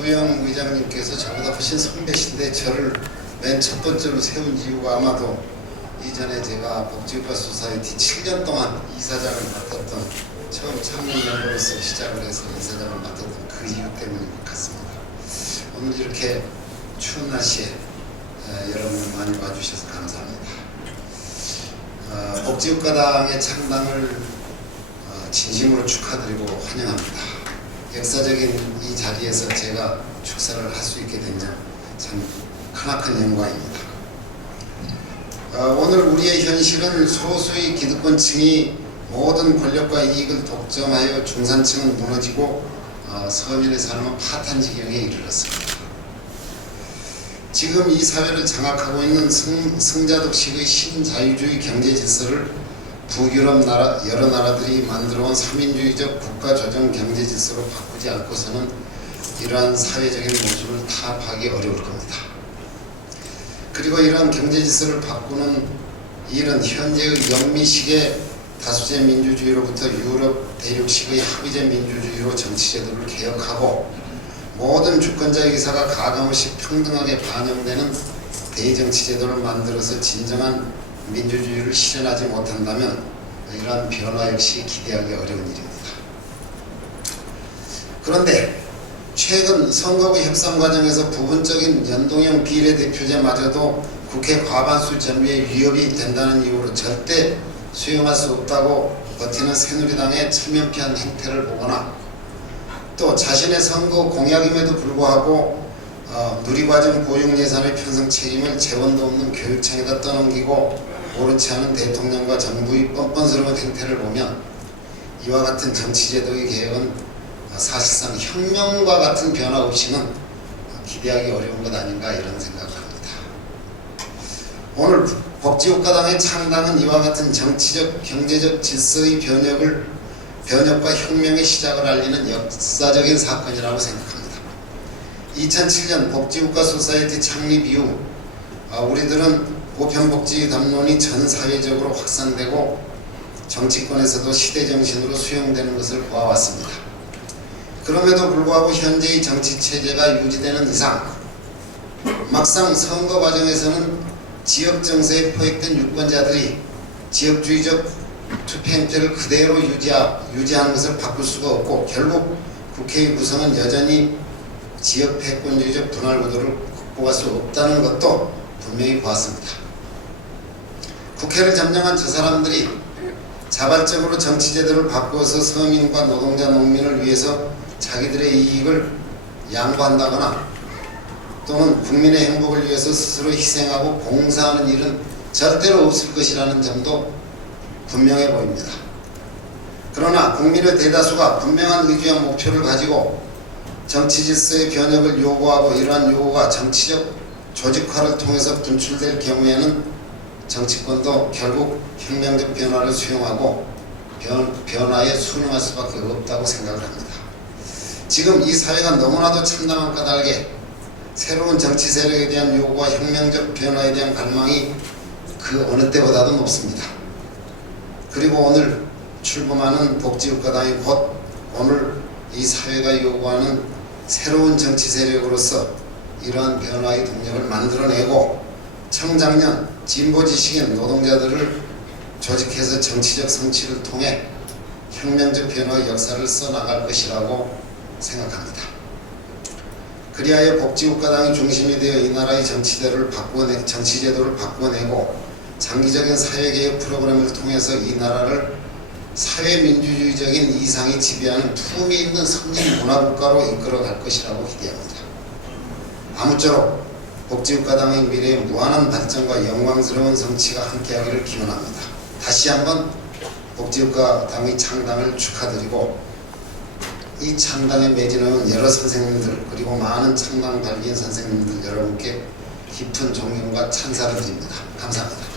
주영 의장님께서 저보다 훨씬 선배신데 저를 맨 첫 번째로 세운 이유가 아마도 이전에 제가 복지국가 소사이어티 7년 동안 이사장을 맡았던 처음 창립연구로서 시작을 해서 이사장을 맡았던 그 이유 때문인 것 같습니다. 오늘 이렇게 추운 날씨에 여러분 많이 와주셔서 감사합니다. 복지국가당의 창당을 진심으로 축하드리고 환영합니다. 역사적인 이 자리에서 제가 축사를 할 수 있게 된 점 참 크나큰 영광입니다. 오늘 우리의 현실은 소수의 기득권층이 모든 권력과 이익을 독점하여 중산층은 무너지고 서민의 삶은 파탄 지경에 이르렀습니다. 지금 이 사회를 장악하고 있는 승자독식의 신자유주의 경제 질서를 북유럽 여러 나라들이 만들어온 삼인주의적 국가조정 경제 질서로 바꾸지 않고서는 이러한 사회적인 모습을 타파하기 어려울 겁니다. 그리고 이러한 경제 질서를 바꾸는 일은 현재의 영미식의 다수제 민주주의로부터 유럽 대륙식의 합의제 민주주의로 정치제도를 개혁하고 모든 주권자의 의사가 가감없이 평등하게 반영되는 대정치제도를 만들어서 진정한 민주주의를 실현하지 못한다면 이러한 변화 역시 기대하기 어려운 일입니다. 그런데 최근 선거구 협상 과정에서 부분적인 연동형 비례대표제마저도 국회 과반수 전부에 위협이 된다는 이유로 절대 수용할 수 없다고 버티는 새누리당의 철면피한 행태를 보거나 또 자신의 선거 공약임에도 불구하고 누리과정 보육예산의 편성 책임을 재원도 없는 교육청에다 떠넘기고 옳지 않은 대통령과 정부의 뻔뻔스러운 행태를 보면 이와 같은 정치제도의 개혁은 사실상 혁명과 같은 변화 없이는 기대하기 어려운 것 아닌가 이런 생각을 합니다. 오늘 복지국가당의 창당은 이와 같은 정치적, 경제적 질서의 변혁과 혁명의 시작을 알리는 역사적인 사건이라고 생각합니다. 2007년 복지국가 소사이어티 창립 이후 우리들은 보편복지 담론이 전 사회적으로 확산되고 정치권에서도 시대정신으로 수용되는 것을 보아왔습니다. 그럼에도 불구하고 현재의 정치체제가 유지되는 이상 막상 선거 과정에서는 지역정세에 포획된 유권자들이 지역주의적 투표 행태를 그대로 유지하는 것을 바꿀 수가 없고 결국 국회의 구성은 여전히 지역 패권주의적 분할 구도를 극복할 수 없다는 것도 분명히 보았습니다. 국회를 점령한 저 사람들이 자발적으로 정치제도를 바꾸어서 서민과 노동자, 농민을 위해서 자기들의 이익을 양보한다거나 또는 국민의 행복을 위해서 스스로 희생하고 봉사하는 일은 절대로 없을 것이라는 점도 분명해 보입니다. 그러나 국민의 대다수가 분명한 의지와 목표를 가지고 정치 질서의 변혁을 요구하고 이러한 요구가 정치적 조직화를 통해서 분출될 경우에는 정치권도 결국 혁명적 변화를 수용하고 변화에 순응할 수밖에 없다고 생각을 합니다. 지금 이 사회가 너무나도 참담한 까닭에 새로운 정치 세력에 대한 요구와 혁명적 변화에 대한 갈망이 그 어느 때보다도 높습니다. 그리고 오늘 출범하는 복지국가당이 곧 오늘 이 사회가 요구하는 새로운 정치 세력으로서 이러한 변화의 동력을 만들어내고 청장년 진보 지식인 노동자들을 조직해서 정치적 성취를 통해 혁명적 변화의 역사를 써나갈 것이라고 생각합니다. 그리하여 복지국가당이 중심이 되어 이 나라의 정치제도를 바꾸어내고 장기적인 사회개혁 프로그램을 통해서 이 나라를 사회민주주의적인 이상이 지배하는 품위 있는 선진 문화국가로 이끌어갈 것이라고 기대합니다. 아무쪼록 복지국가당의 미래에 무한한 발전과 영광스러운 성취가 함께하기를 기원합니다. 다시 한번 복지국가당의 창당을 축하드리고 이 창당에 매진하는 여러 선생님들 그리고 많은 창당 발기인 선생님들 여러분께 깊은 존경과 찬사를 드립니다. 감사합니다.